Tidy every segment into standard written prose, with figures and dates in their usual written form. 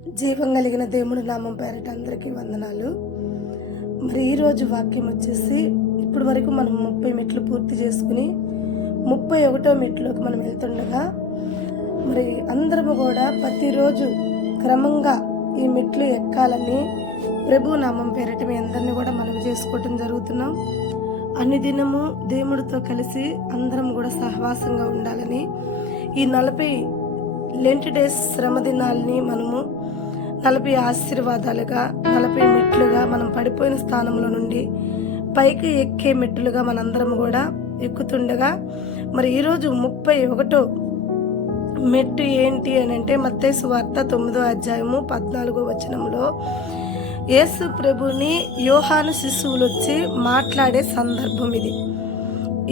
జీవం కలిగిన దేవుడు నామం పేరట అందరికీ వందనాలు. మరి ఈరోజు వాక్యం వచ్చేసి ఇప్పటి వరకు మనం 30 మెట్లు పూర్తి చేసుకుని 31వ మెట్లోకి మనం వెళ్తుండగా మరి అందరము కూడా ప్రతిరోజు క్రమంగా ఈ మెట్లు ఎక్కాలని ప్రభు నామం పేరట మీ అందరినీ కూడా మనవి చేసుకోవటం జరుగుతున్నాం. అన్ని దినము దేవుడితో కలిసి అందరం కూడా సహవాసంగా ఉండాలని ఈ 40 లెంట్ డేస్ శ్రమ దినాలని మనము 40 ఆశీర్వాదాలుగా 40 మెట్లుగా మనం పడిపోయిన స్థానంలో నుండి పైకి ఎక్కే మెట్లుగా మనందరం కూడా ఎక్కుతుండగా మరి ఈరోజు 31వ మెట్టు ఏంటి అని అంటే మత్తయి సువార్త 9వ అధ్యాయము 14వ వచనంలో యేసు ప్రభుని యోహాను శిశువులు వచ్చి మాట్లాడే సందర్భం ఇది.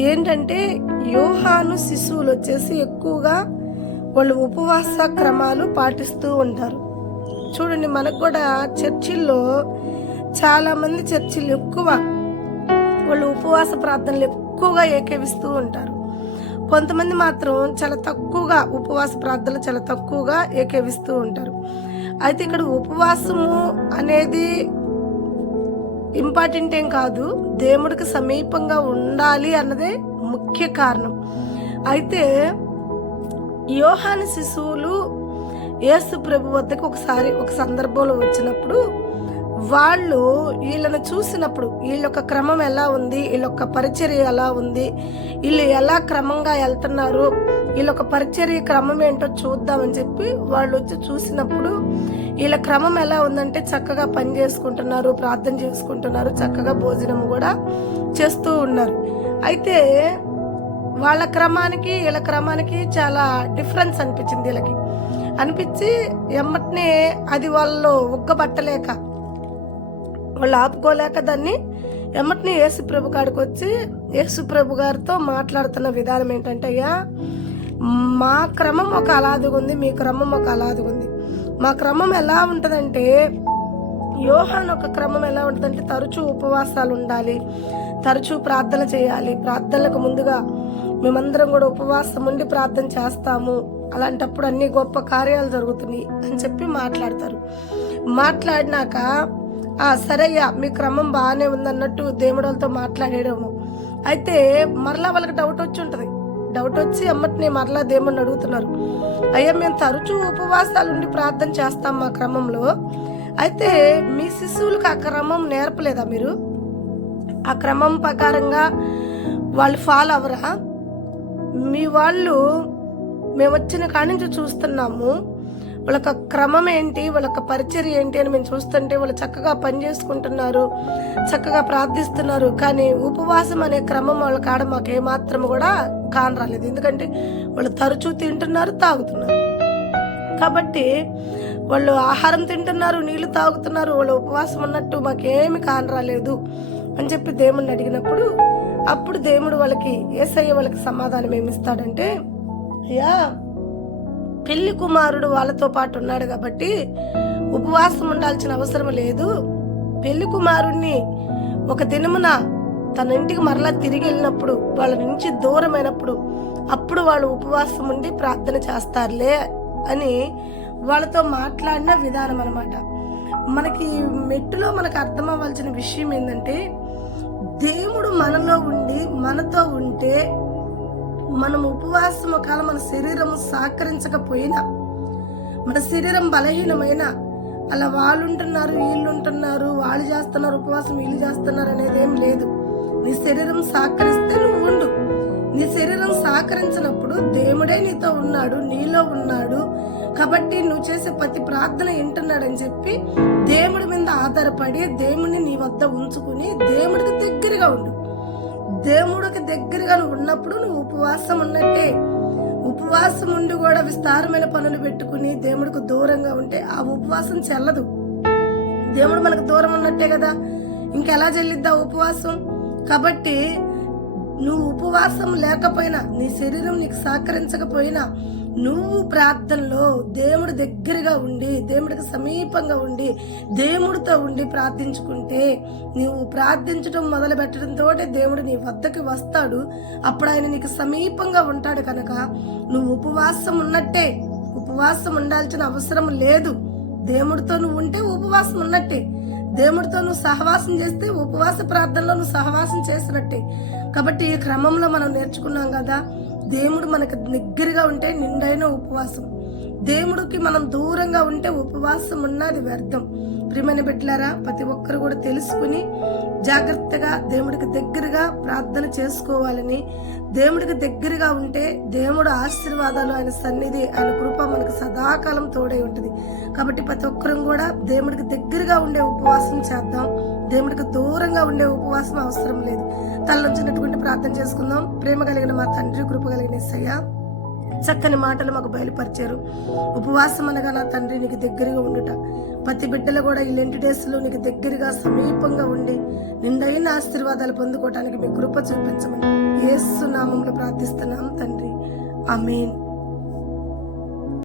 ఏంటంటే యోహాను శిశువులు వచ్చేసి ఎక్కువగా వాళ్ళు ఉపవాస క్రమాలు పాటిస్తూ ఉంటారు. చూడండి, మనకు కూడా చర్చిల్లో చాలామంది చర్చిలు ఎక్కువ వాళ్ళు ఉపవాస ప్రార్థనలు ఎక్కువగా ఏకీవిస్తూ ఉంటారు. కొంతమంది మాత్రం చాలా తక్కువగా ఉపవాస ప్రార్థనలు చాలా తక్కువగా ఏకీవిస్తూ ఉంటారు. అయితే ఇక్కడ ఉపవాసము అనేది ఇంపార్టెంట్ ఏం కాదు, దేవుడికి సమీపంగా ఉండాలి అన్నదే ముఖ్య కారణం. అయితే యోహాను శిశువులు యేసు ప్రభు వద్దకు ఒక సందర్భంలో వచ్చినప్పుడు వాళ్ళు వీళ్ళని చూసినప్పుడు వీళ్ళొక క్రమం ఎలా ఉంది, వీళ్ళొక పరిచర్య ఎలా ఉంది, వీళ్ళు ఎలా క్రమంగా వెళ్తున్నారు, వీళ్ళొక పరిచర్య క్రమం ఏంటో చూద్దామని చెప్పి వాళ్ళు వచ్చి చూసినప్పుడు వీళ్ళ క్రమం ఎలా ఉందంటే చక్కగా పని చేసుకుంటున్నారు, ప్రార్థన చేసుకుంటున్నారు, చక్కగా భోజనం కూడా చేస్తూ ఉన్నారు. అయితే వాళ్ళ క్రమానికి వీళ్ళ క్రమానికి చాలా డిఫరెన్స్ అనిపించింది. వీళ్ళకి అనిపించి ఎమ్మటనే అది వాళ్ళు ఉగ్గబట్టలేక వాళ్ళు ఆపుకోలేక దాన్ని ఎమ్మటనే యేసు ప్రభు కాడికి వచ్చి యేసు ప్రభు గారితో మాట్లాడుతున్న విధానం ఏంటంటే, అయ్యా మా క్రమం ఒక అలాదిగా ఉంది, మీ క్రమం ఒక అలాదిగా ఉంది. మా క్రమం ఎలా ఉంటుందంటే యోహాను ఒక క్రమం ఎలా ఉంటుందంటే తరచూ ఉపవాసాలు ఉండాలి, తరచూ ప్రార్థన చేయాలి, ప్రార్థనలకు ముందుగా మేమందరం కూడా ఉపవాసం ఉండి ప్రార్థన చేస్తాము, అలాంటప్పుడు అన్ని గొప్ప కార్యాలు జరుగుతున్నాయి అని చెప్పి మాట్లాడతారు. మాట్లాడినాక సరేయ్యా మీ క్రమం బాగానే ఉందన్నట్టు దేవుడితో మాట్లాడేయడము. అయితే మరలా వాళ్ళకి డౌట్ వచ్చి ఉంటుంది. డౌట్ వచ్చి అమ్మటిని మరలా దేవుడిని అడుగుతున్నారు, అయ్యా మేము తరచూ ఉపవాసాలు ఉండి ప్రార్థన చేస్తాం మా క్రమంలో, అయితే మీ శిశువులకు ఆ క్రమం నేర్పలేదా, మీరు ఆ క్రమం ప్రకారంగా వాళ్ళు ఫాలో అవరా? మీ వాళ్ళు మేము వచ్చిన కాడి నుంచి చూస్తున్నాము, వాళ్ళకి క్రమం ఏంటి, వాళ్ళకి పరిచర్య ఏంటి అని మేము చూస్తుంటే వాళ్ళు చక్కగా పని చేసుకుంటున్నారు, చక్కగా ప్రార్థిస్తున్నారు, కానీ ఉపవాసం అనే క్రమం వాళ్ళ కాడ మాకు ఏమాత్రం కూడా కానరాలేదు. ఎందుకంటే వాళ్ళు తరచూ తింటున్నారు, తాగుతున్నారు. కాబట్టి వాళ్ళు ఆహారం తింటున్నారు, నీళ్లు తాగుతున్నారు, వాళ్ళు ఉపవాసం ఉన్నట్టు మాకేమి కానరాలేదు అని చెప్పి దేవుణ్ణి అడిగినప్పుడు అప్పుడు దేవుడు వాళ్ళకి యేసయ్య వాళ్ళకి సమాధానం ఏమిస్తాడంటే, అయ్యా పెళ్లి కుమారుడు వాళ్ళతో పాటు ఉన్నాడు కాబట్టి ఉపవాసం ఉండాల్సిన అవసరం లేదు. పెళ్లి కుమారుణ్ణి ఒక దినమున తన ఇంటికి మరలా తిరిగి వెళ్ళినప్పుడు వాళ్ళ నుంచి దూరమైనప్పుడు అప్పుడు వాళ్ళు ఉపవాసం ఉండి ప్రార్థన చేస్తారులే అని వాళ్ళతో మాట్లాడిన విధానం అన్నమాట. మనకి మెట్టులో మనకు అర్థం అవ్వాల్సిన విషయం ఏంటంటే, దేవుడు మనలో ఉండి మనతో ఉంటే మనం ఉపవాసం ఒకవేళ మన శరీరం సహకరించకపోయినా, మన శరీరం బలహీనమైన అలా వాళ్ళు ఉంటున్నారు వీళ్ళు ఉంటున్నారు, వాళ్ళు చేస్తున్నారు ఉపవాసం వీళ్ళు చేస్తున్నారు అనేది ఏం లేదు. నీ శరీరం సహకరిస్తే నువ్వు ఉండు. నీ శరీరం సహకరించినప్పుడు దేవుడే నీతో ఉన్నాడు, నీలో ఉన్నాడు కాబట్టి నువ్వు చేసే ప్రతి ప్రార్థన వింటున్నాడని చెప్పి దేవుడి మీద ఆధారపడి దేవుడిని నీ వద్ద ఉంచుకుని దేవుడికి దగ్గరగా ఉండు. దేవుడికి దగ్గరగా నువ్వు ఉన్నప్పుడు నువ్వు ఉపవాసం ఉన్నట్టే. ఉపవాసం ఉండి కూడా విస్తారమైన పనులు పెట్టుకుని దేవుడికి దూరంగా ఉంటే ఆ ఉపవాసం చెల్లదు. దేవుడు మనకు దూరం ఉన్నట్టే కదా, ఇంకెలా చెల్లిద్దా ఉపవాసం? కాబట్టి నువ్వు ఉపవాసం లేకపోయినా, నీ శరీరం నీకు సహకరించకపోయినా, నువ్వు ప్రార్థనలో దేవుడి దగ్గరగా ఉండి దేవుడికి సమీపంగా ఉండి దేవుడితో ఉండి ప్రార్థించుకుంటే, నువ్వు ప్రార్థించడం మొదలు పెట్టడంతో దేవుడు నీ వద్దకి వస్తాడు. అప్పుడు ఆయన నీకు సమీపంగా ఉంటాడు కనుక నువ్వు ఉపవాసం ఉన్నట్టే. ఉపవాసం ఉండాల్సిన అవసరం లేదు. దేవుడితో నువ్వు ఉంటే ఉపవాసం ఉన్నట్టే, దేవుడితో నువ్వు సహవాసం చేస్తే ఉపవాస ప్రార్థనలో నువ్వు సహవాసం చేసినట్టే. కాబట్టి ఈ క్రమంలో మనం నేర్చుకున్నాం కదా, దేవుడు మనకు దగ్గరగా ఉంటే నిండైన ఉపవాసం, దేవుడికి మనం దూరంగా ఉంటే ఉపవాసం ఉన్నది వ్యర్థం. ప్రియమైన బిడ్డలారా, ప్రతి ఒక్కరు కూడా తెలుసుకుని జాగ్రత్తగా దేవుడికి దగ్గరగా ప్రార్థన చేసుకోవాలని, దేవుడికి దగ్గరగా ఉంటే దేవుడు ఆశీర్వాదాలు, ఆయన సన్నిధి, ఆయన కృప మనకు సదాకాలం తోడై ఉంటుంది. కాబట్టి ప్రతి ఒక్కరం కూడా దేవుడికి దగ్గరగా ఉండే ఉపవాసం చేద్దాం, దేవుడికి దూరంగా ఉండే ఉపవాసం అవసరం లేదు. తలొంచినటువంటి ప్రార్థన చేసుకుందాం. ప్రేమ కలిగిన మా తండ్రి, కృప కలిగిన యేసయ్య, చక్కని మాటలు మాకు బయలుపరిచారు. ఉపవాసం అనగా నా తండ్రి నీకు దగ్గరగా ఉండుట, ప్రతి బిడ్డలు కూడా ఈ లెంట్ డేస్ లో నీకు దగ్గరగా సమీపంగా ఉండి నిండైన ఆశీర్వాదాలు పొందుకోవటానికి మీ కృప చూపించమని యేసు నామములో ప్రార్థిస్తున్నాం తండ్రి. ఆమేన్.